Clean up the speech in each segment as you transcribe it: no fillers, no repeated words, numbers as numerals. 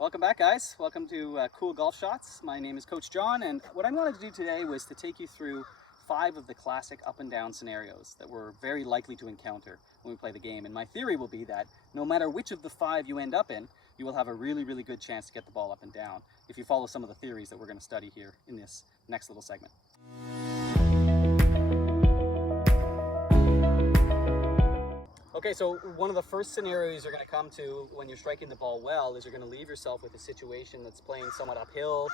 Welcome back, guys. Welcome to Cool Golf Shots. My name is Coach John, and what I wanted to do today was to take you through 5 of the classic up and down scenarios that we're very likely to encounter when we play the game. And my theory will be that no matter which of the 5 you end up in, you will have a really good chance to get the ball up and down if you follow some of the theories that we're going to study here in this next little segment. Okay, so one of the first scenarios you're going to come to when you're striking the ball well is you're going to leave yourself with a situation that's playing somewhat uphill.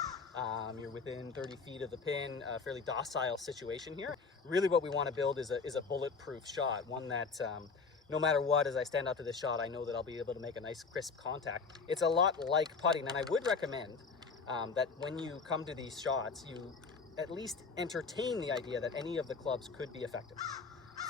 You're within 30 feet of the pin, a fairly docile situation here. Really what we want to build is a bulletproof shot, one that no matter what, as I stand up to this shot, I know that I'll be able to make a nice crisp contact. It's a lot like putting, and I would recommend that when you come to these shots, you at least entertain the idea that any of the clubs could be effective.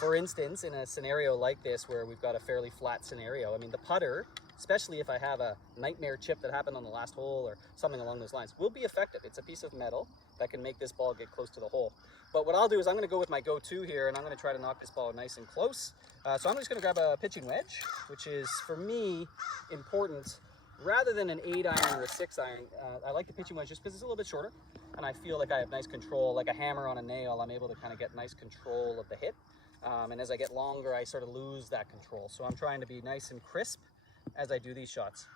For instance, in a scenario like this where we've got a fairly flat scenario, I mean the putter, especially if I have a nightmare chip that happened on the last hole or something along those lines, will be effective. It's a piece of metal that can make this ball get close to the hole. But what I'll do is I'm going to go with my go-to here, and I'm going to try to knock this ball nice and close. So I'm just going to grab a pitching wedge, which is for me important. Rather than an 8-iron or a 6-iron, I like the pitching wedge just because it's a little bit shorter, and I feel like I have nice control, like a hammer on a nail. I'm able to kind of get nice control of the hit. And as I get longer, I sort of lose that control. So I'm trying to be nice and crisp as I do these shots.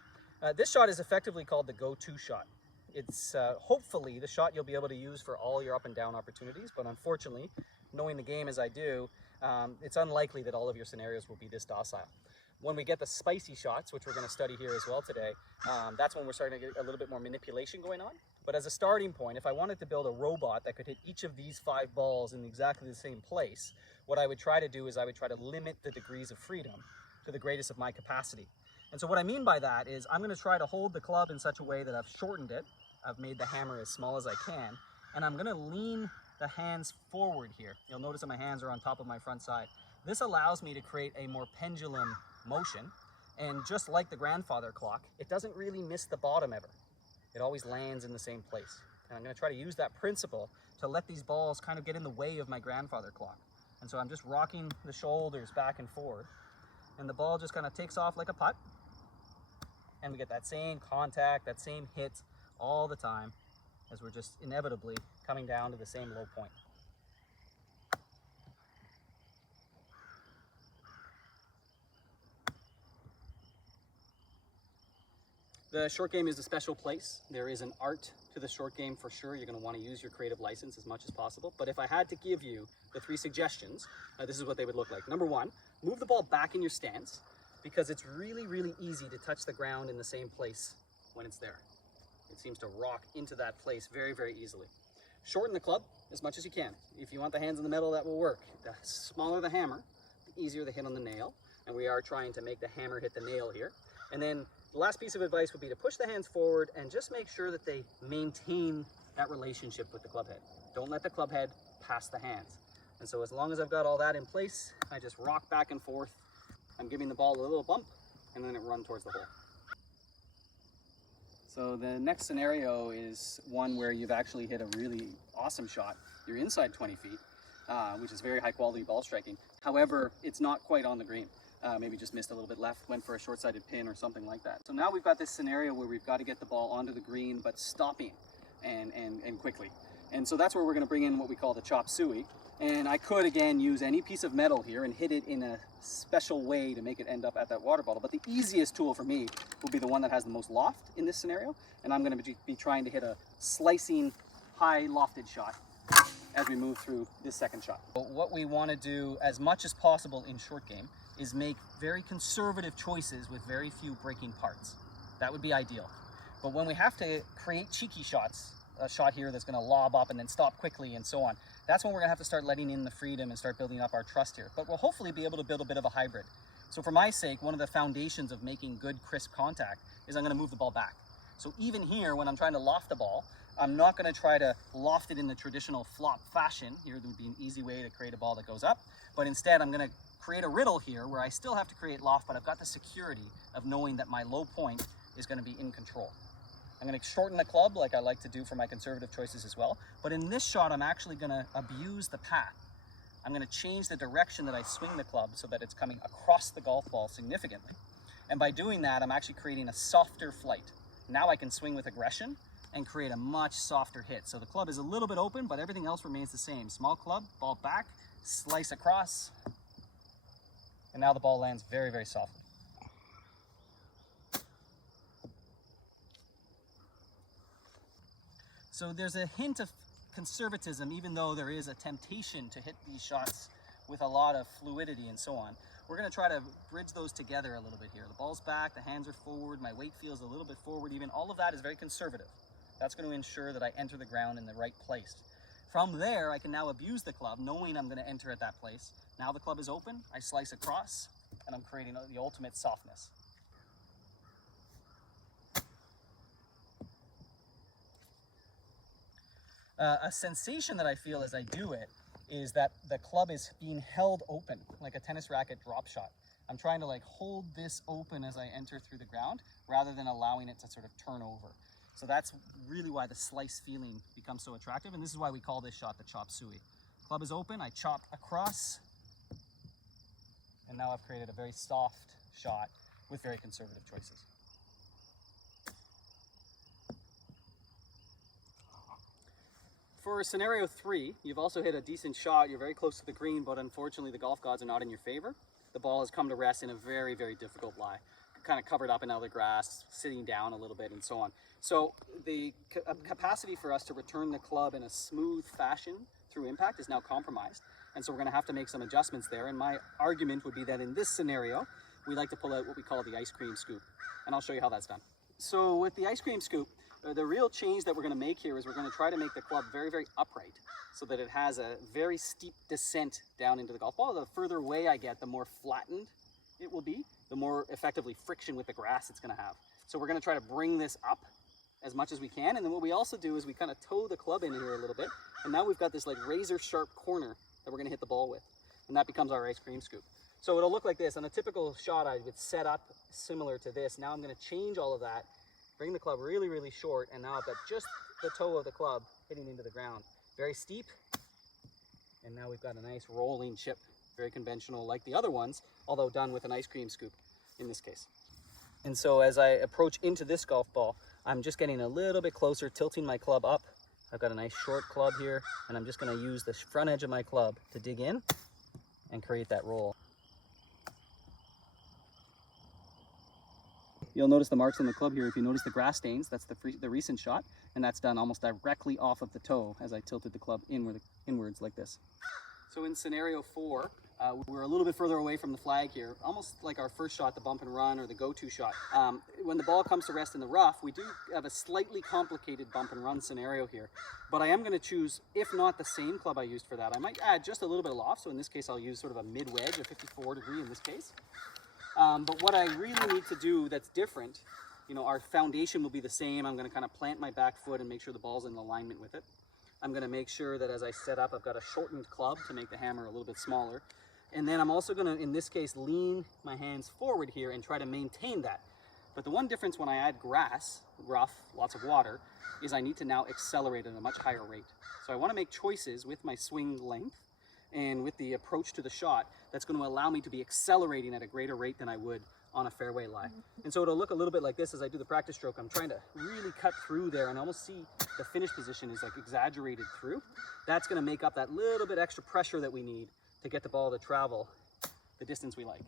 This shot is effectively called the go-to shot. It's hopefully the shot you'll be able to use for all your up and down opportunities, but unfortunately, knowing the game as I do, it's unlikely that all of your scenarios will be this docile. When we get the spicy shots, which we're going to study here as well today, that's when we're starting to get a little bit more manipulation going on. But as a starting point, if I wanted to build a robot that could hit each of these 5 balls in exactly the same place, what I would try to do is I would try to limit the degrees of freedom to the greatest of my capacity. And so what I mean by that is I'm going to try to hold the club in such a way that I've shortened it. I've made the hammer as small as I can, and I'm going to lean the hands forward here. You'll notice that my hands are on top of my front side. This allows me to create a more pendulum motion, and just like the grandfather clock, it doesn't really miss the bottom ever. It always lands in the same place. And I'm going to try to use that principle to let these balls kind of get in the way of my grandfather clock. And so I'm just rocking the shoulders back and forth, and the ball just kind of takes off like a putt, and we get that same contact, that same hit all the time as we're just inevitably coming down to the same low point. The short game is a special place. There is an art to the short game for sure. You're going to want to use your creative license as much as possible. But if I had to give you the 3 suggestions, this is what they would look like. Number 1, move the ball back in your stance, because it's really easy to touch the ground in the same place when it's there. It seems to rock into that place very easily. Shorten the club as much as you can. If you want the hands in the middle, that will work. The smaller the hammer, the easier the hit on the nail. And we are trying to make the hammer hit the nail here. And then the last piece of advice would be to push the hands forward and just make sure that they maintain that relationship with the club head. Don't let the club head pass the hands. And so as long as I've got all that in place, I just rock back and forth. I'm giving the ball a little bump, and then it runs towards the hole. So the next scenario is one where you've actually hit a really awesome shot. You're inside 20 feet, which is very high quality ball striking. However, it's not quite on the green. Maybe just missed a little bit left, went for a short-sided pin or something like that. So now we've got this scenario where we've got to get the ball onto the green, but stopping and quickly. And so that's where we're going to bring in what we call the Chop Suey. And I could, again, use any piece of metal here and hit it in a special way to make it end up at that water bottle. But the easiest tool for me will be the one that has the most loft in this scenario. And I'm going to be trying to hit a slicing, high lofted shot as we move through this second shot. So what we want to do as much as possible in short game is make very conservative choices with very few breaking parts. That would be ideal. But when we have to create cheeky shots, a shot here that's going to lob up and then stop quickly and so on, that's when we're going to have to start letting in the freedom and start building up our trust here. But we'll hopefully be able to build a bit of a hybrid. So for my sake, one of the foundations of making good crisp contact is I'm going to move the ball back. So even here, when I'm trying to loft the ball, I'm not going to try to loft it in the traditional flop fashion. Here would be an easy way to create a ball that goes up. But instead, I'm going to create a riddle here where I still have to create loft, but I've got the security of knowing that my low point is going to be in control. I'm going to shorten the club like I like to do for my conservative choices as well. But in this shot, I'm actually going to abuse the path. I'm going to change the direction that I swing the club so that it's coming across the golf ball significantly. And by doing that, I'm actually creating a softer flight. Now I can swing with aggression and create a much softer hit. So the club is a little bit open, but everything else remains the same. Small club, ball back, slice across, and now the ball lands very, very softly. So there's a hint of conservatism, even though there is a temptation to hit these shots with a lot of fluidity and so on. We're going to try to bridge those together a little bit here. The ball's back, the hands are forward, my weight feels a little bit forward even. All of that is very conservative. That's going to ensure that I enter the ground in the right place. From there, I can now abuse the club, knowing I'm going to enter at that place. Now the club is open, I slice across, and I'm creating the ultimate softness. A sensation that I feel as I do it is that the club is being held open, like a tennis racket drop shot. I'm trying to like hold this open as I enter through the ground, rather than allowing it to sort of turn over. So that's really why the slice feeling becomes so attractive, and this is why we call this shot the Chop Suey. Club is open, I chop across, and now I've created a very soft shot with very conservative choices. For scenario 3, you've also hit a decent shot, you're very close to the green, but unfortunately the golf gods are not in your favor. The ball has come to rest in a very, very difficult lie. Kind of covered up in other grass, sitting down a little bit and so on. So the capacity for us to return the club in a smooth fashion through impact is now compromised. And so we're going to have to make some adjustments there. And my argument would be that in this scenario, we like to pull out what we call the ice cream scoop. And I'll show you how that's done. So with the ice cream scoop, the real change that we're going to make here is we're going to try to make the club very, very upright so that it has a very steep descent down into the golf ball. The further away I get, the more flattened it will be, the more effectively friction with the grass it's going to have. So we're going to try to bring this up as much as we can. And then what we also do is we kind of toe the club in here a little bit. And now we've got this like razor sharp corner that we're going to hit the ball with. And that becomes our ice cream scoop. So it'll look like this. On a typical shot, I would set up similar to this. Now I'm going to change all of that, bring the club really, really short, and now I've got just the toe of the club hitting into the ground. Very steep, and now we've got a nice rolling chip, very conventional like the other ones, although done with an ice cream scoop in this case. And so as I approach into this golf ball, I'm just getting a little bit closer, tilting my club up. I've got a nice short club here, and I'm just going to use the front edge of my club to dig in and create that roll. You'll notice the marks on the club here. If you notice the grass stains, that's the recent shot, and that's done almost directly off of the toe as I tilted the club inwards like this. So in scenario 4, we're a little bit further away from the flag here, almost like our first shot, the bump and run or the go-to shot. When the ball comes to rest in the rough, we do have a slightly complicated bump and run scenario here, but I am going to choose, if not the same club I used for that, I might add just a little bit of loft. So in this case, I'll use sort of a mid-wedge, a 54 degree in this case. But what I really need to do that's different, you know, our foundation will be the same. I'm going to kind of plant my back foot and make sure the ball's in alignment with it. I'm going to make sure that as I set up, I've got a shortened club to make the hammer a little bit smaller. And then I'm also going to, in this case, lean my hands forward here and try to maintain that. But the one difference when I add grass, rough, lots of water, is I need to now accelerate at a much higher rate. So I want to make choices with my swing length and with the approach to the shot that's going to allow me to be accelerating at a greater rate than I would on a fairway lie. And so it'll look a little bit like this as I do the practice stroke. I'm trying to really cut through there and almost see the finish position is like exaggerated through. That's going to make up that little bit extra pressure that we need to get the ball to travel the distance we like.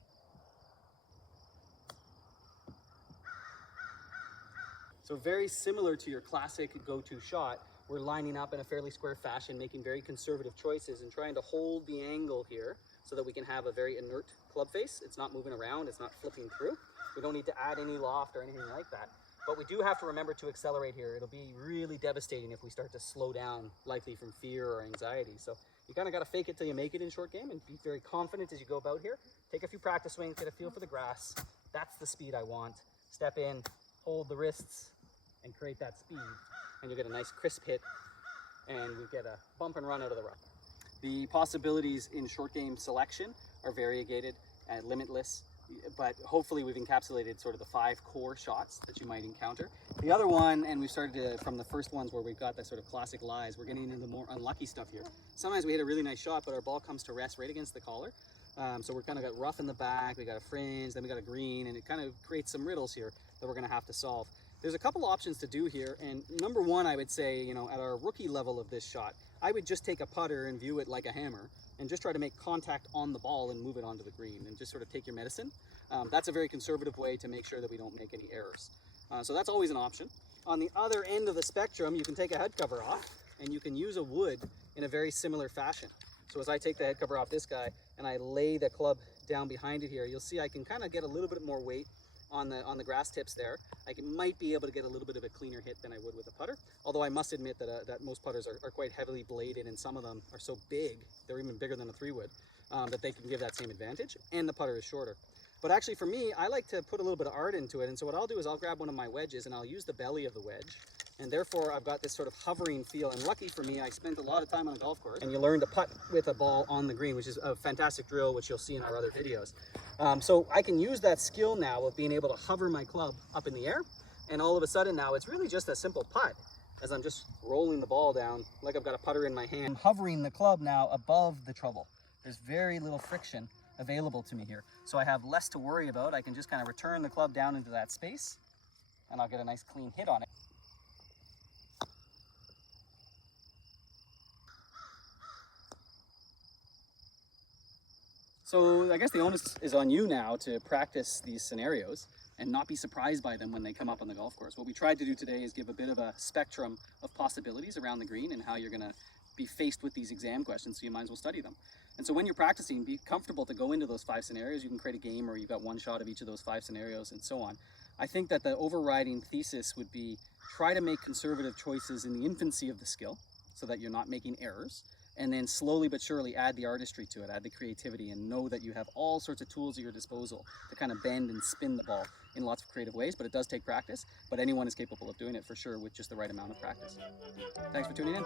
So very similar to your classic go-to shot, we're lining up in a fairly square fashion, making very conservative choices and trying to hold the angle here so that we can have a very inert club face. It's not moving around, it's not flipping through. We don't need to add any loft or anything like that. But we do have to remember to accelerate here. It'll be really devastating if we start to slow down, likely from fear or anxiety. So you kind of got to fake it till you make it in short game and be very confident as you go about here. Take a few practice swings, get a feel for the grass. That's the speed I want. Step in, hold the wrists, and create that speed. And you'll get a nice crisp hit, and we get a bump and run out of the rough. The possibilities in short game selection are variegated and limitless, but hopefully we've encapsulated sort of the 5 core shots that you might encounter. The other one, and we've started to, from the first ones where we've got that sort of classic lies, we're getting into the more unlucky stuff here. Sometimes we hit a really nice shot, but our ball comes to rest right against the collar. So we're kind of got rough in the back, we got a fringe, then we got a green, and it kind of creates some riddles here that we're going to have to solve. There's a couple options to do here, and number one, I would say, you know, at our rookie level of this shot, I would just take a putter and view it like a hammer and just try to make contact on the ball and move it onto the green and just sort of take your medicine. That's a very conservative way to make sure that we don't make any errors. So that's always an option. On the other end of the spectrum, you can take a head cover off and you can use a wood in a very similar fashion. So as I take the head cover off this guy and I lay the club down behind it here, you'll see I can kind of get a little bit more weight on the grass tips there. I might be able to get a little bit of a cleaner hit than I would with a putter. Although I must admit that, that most putters are quite heavily bladed, and some of them are so big, they're even bigger than a 3-wood, that they can give that same advantage, and the putter is shorter. But actually for me, I like to put a little bit of art into it, and so what I'll do is I'll grab one of my wedges and I'll use the belly of the wedge, and therefore I've got this sort of hovering feel. And lucky for me, I spent a lot of time on a golf course, and you learn to putt with a ball on the green, which is a fantastic drill, which you'll see in our other videos. So I can use that skill now of being able to hover my club up in the air, and all of a sudden now it's really just a simple putt as I'm just rolling the ball down like I've got a putter in my hand. I'm hovering the club now above the trouble. There's very little friction available to me here, so I have less to worry about. I can just kind of return the club down into that space and I'll get a nice clean hit on it. So I guess the onus is on you now to practice these scenarios and not be surprised by them when they come up on the golf course. What we tried to do today is give a bit of a spectrum of possibilities around the green and how you're going to be faced with these exam questions, so you might as well study them. And so when you're practicing, be comfortable to go into those 5 scenarios. You can create a game where you've got one shot of each of those 5 scenarios and so on. I think that the overriding thesis would be try to make conservative choices in the infancy of the skill so that you're not making errors, and then slowly but surely add the artistry to it, add the creativity, and know that you have all sorts of tools at your disposal to kind of bend and spin the ball in lots of creative ways. But it does take practice, but anyone is capable of doing it for sure with just the right amount of practice. Thanks for tuning in.